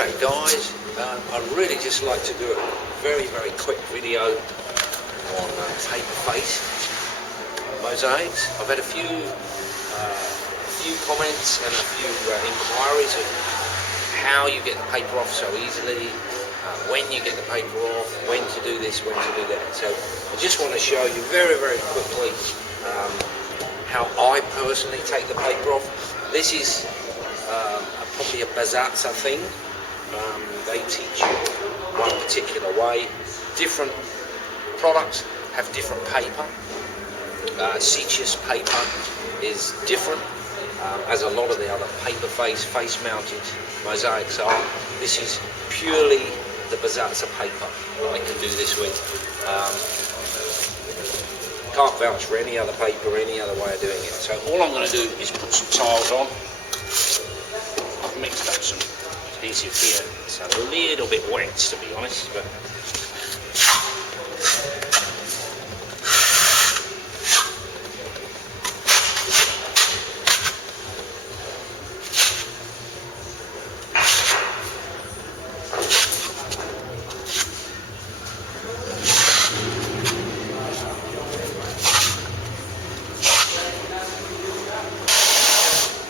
Okay guys, I'd really just like to do a very quick video on paper face mosaics. I've had a few comments and a few inquiries of how you get the paper off so easily, when you get the paper off, when to do this, when to do that. So I just want to show you very quickly how I personally take the paper off. This is probably a Bisazza thing. They teach you one particular way. Different products have different paper. Citrus paper is different, as a lot of the other paper face-mounted mosaics are. This is purely the Bisazza paper I can do this with. Can't vouch for any other paper, any other way of doing it. So all I'm going to do is put some tiles on. I've mixed up some adhesive here. It's a little bit wet, to be honest, but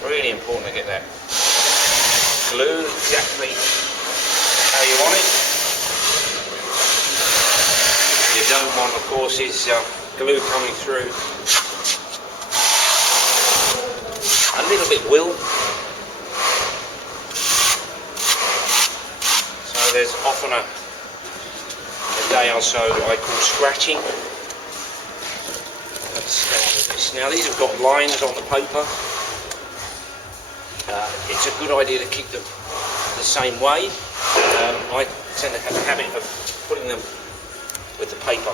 really important to get that glue exactly how you want it. You don't want, of course, is glue coming through a little bit will. So there's often a day or so I call scratching. Let's start with this. Now these have got lines on the paper. It's a good idea to keep them the same way. I tend to have a habit of putting them with the paper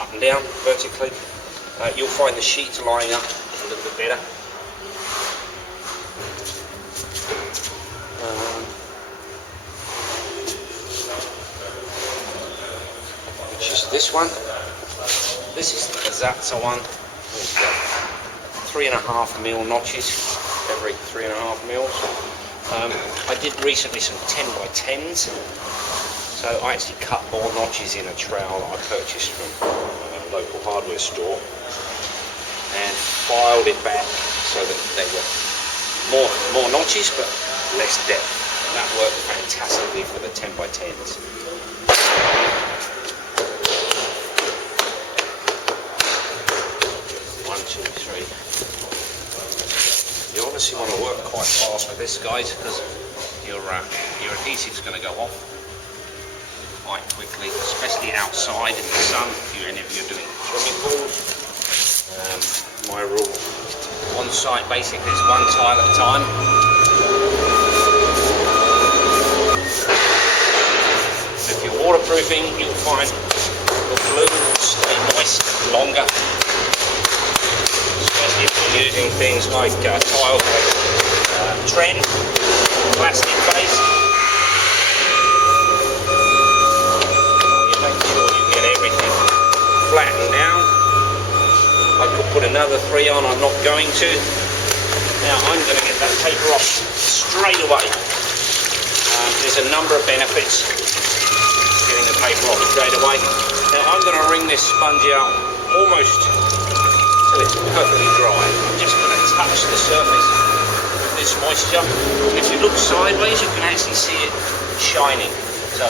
up and down vertically. You'll find the sheets lying up a little bit better. Which is this one. This is the Bisazza one. It's got 3.5mm notches every 3.5 mils. I did recently some 10x10s, so I actually cut more notches in a trowel that I purchased from a local hardware store and filed it back so that they were more notches but less depth. And that worked fantastically for the 10x10s. One, two, three. You obviously want to work quite fast with this, guys, because your adhesive is going to go off quite quickly, especially outside in the sun if any of you are doing swimming pools. My rule on site basically is one tile at a time. If you're waterproofing, you'll find your glue will stay moist longer. If you're using things like tiles like trend, plastic base, you make sure you get everything flattened down. I could put another 3 on, I'm not going to. Now I'm going to get that paper off straight away. There's a number of benefits to getting the paper off straight away. Now I'm going to wring this sponge out almost it's perfectly dry. I'm just going to touch the surface with this moisture. If you look sideways, you can actually see it shining. So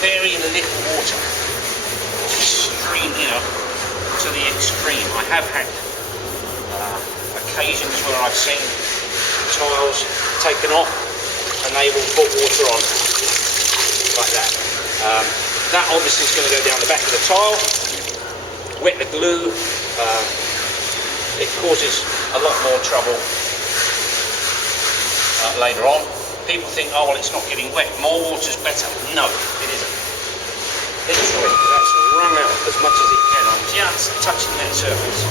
very little water, extreme, to the extreme. I have had occasions where I've seen tiles taken off and they will put water on like that. That obviously is going to go down the back of the tile, wet the glue. It causes a lot more trouble later on. People think, oh well, it's not getting wet, more water's better. No, it isn't. Literally, that's wrung out as much as it can. I'm just touching that surface.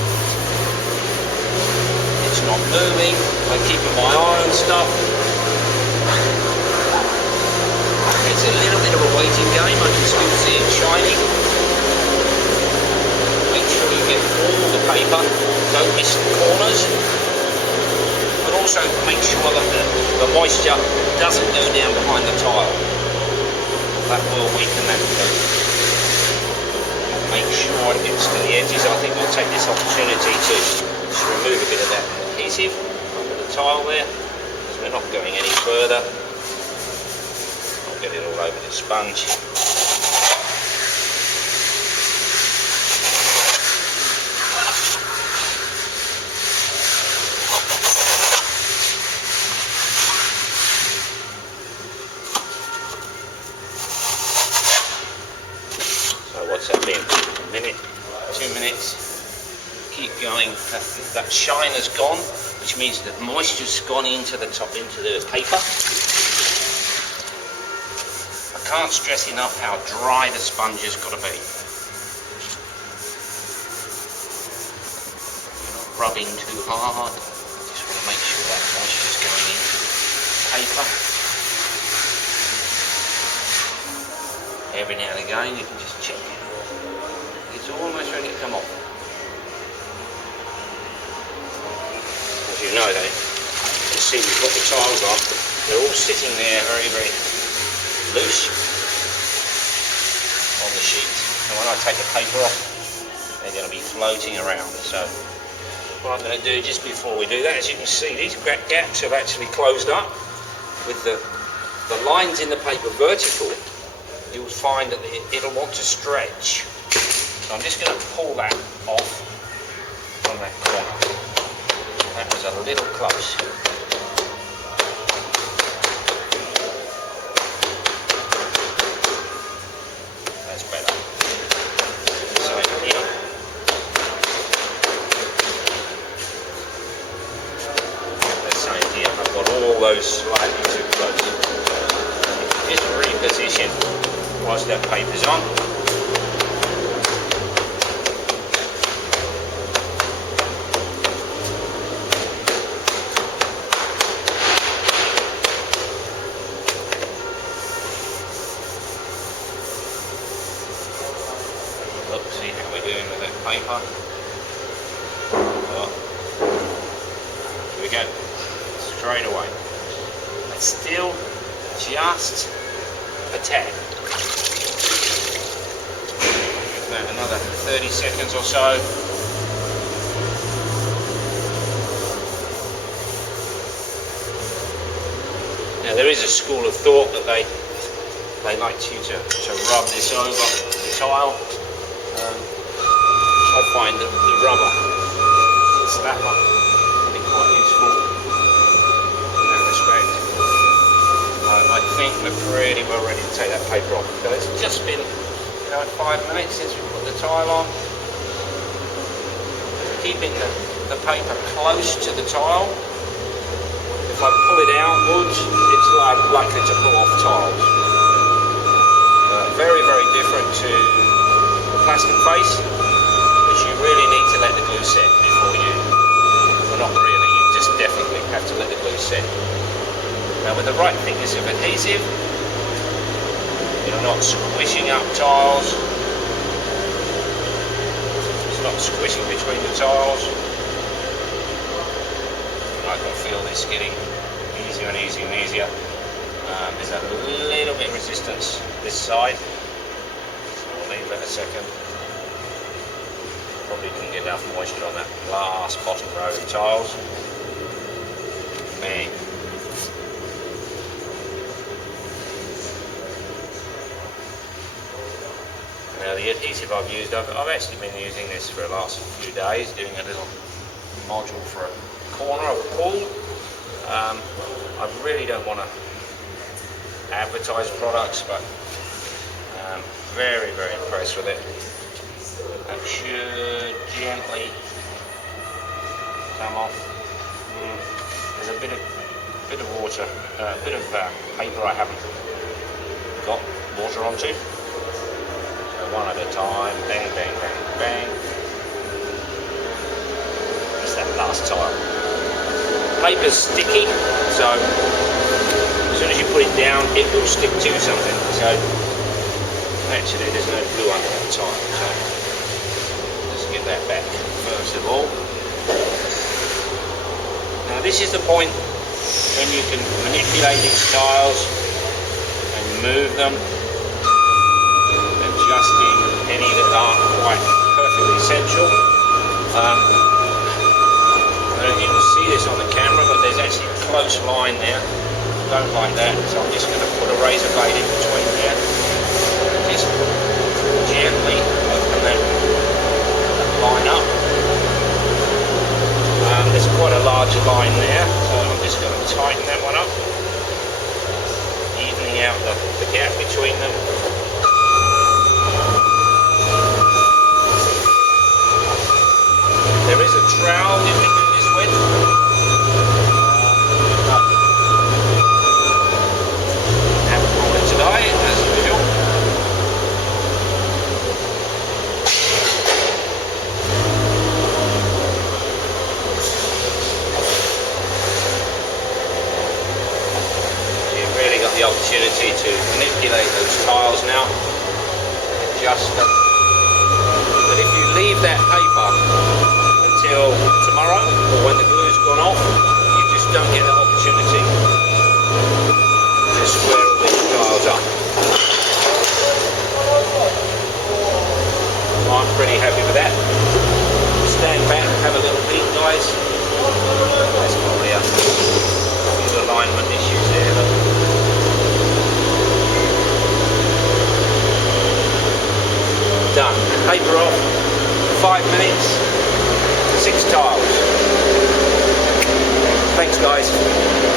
It's not moving. I'm keeping my eye on stuff. It's a little bit of a waiting game. I can still see it shining. Make sure you get all the paper, don't miss the corners, but also make sure that the moisture doesn't go down behind the tile. That will weaken that glue. Make sure it gets to the edges. I think we'll take this opportunity to just remove a bit of that adhesive under the tile there, because we're not going any further. I'll get it all over the sponge. What's that been? A minute, 2 minutes. Keep going. That shine has gone, which means that moisture's gone into the top, into the paper. I can't stress enough how dry the sponge has got to be. Not rubbing too hard. Just want to make sure that moisture's going into the paper. Every now and again you can just check it. It's almost ready to come off. As you know, you see we've got the tiles on. They're all sitting there very, very loose on the sheet. And when I take the paper off, they're going to be floating around. So what I'm going to do just before we do that, as you can see, these gaps have actually closed up with the lines in the paper vertical. You'll find that it'll want to stretch. So I'm just going to pull that off from that corner. That was a little close. That's better. So here. The same here. I've got all those slightly too close. Just reposition whilst that paper's on. Look, see how we're doing with that paper. Well, here we go. Straight away. It's still just a tad. Give that another 30 seconds or so. Now there is a school of thought that they like you to rub this over the tile. I find that the rubber, the snapper, can be quite useful in that respect. I think we're pretty well ready to take that paper off. So it's just been 5 minutes since we put the tile on. Keeping the paper close to the tile. If I pull it outwards, it's likely to pull off tiles. Very, very different to the plastic face, which you really need to let the glue set before you, well not really, you just definitely have to let the glue set. Now with the right thickness of adhesive, you're not squishing up tiles, it's not squishing between the tiles. I can feel this getting easier and easier and easier. There's a little bit of resistance this side, so we'll leave it a second. Probably can get enough moisture on that last bottom row of tiles. Bang. Now the adhesive I've used, I've actually been using this for the last few days, doing a little module for a corner of a pool. I really don't want to advertise products, but very, very impressed with it. That should gently come off. There's a bit of water, a bit of paper I haven't got water onto. So one at a time, bang, bang, bang, bang. Just that last tile. Paper's sticky, so as soon as you put it down, it will stick to something. So actually, there's no glue under that tile. So just get that back first of all. Now this is the point when you can manipulate these tiles and move them, adjusting any that aren't quite perfectly central. I don't know if you can see this on the camera, but there's actually a close line there. I don't like that, so I'm just going to put a razor blade in between there. Just gently open that line up. There's quite a large line there, so I'm just going to tighten that one up, evening out the gap between them. There is a trowel if we do this with. Haven't bought it today, as usual. You've really got the opportunity to manipulate those tiles now, adjust them. But if you leave that paper until tomorrow, or when the glue's gone off, you just don't get that opportunity to square all these tiles up. I'm pretty happy with that. Stand back and have a little peek, guys. There's probably a few alignment issues there, but done. Paper off, 5 minutes, 6 tiles. Thanks guys.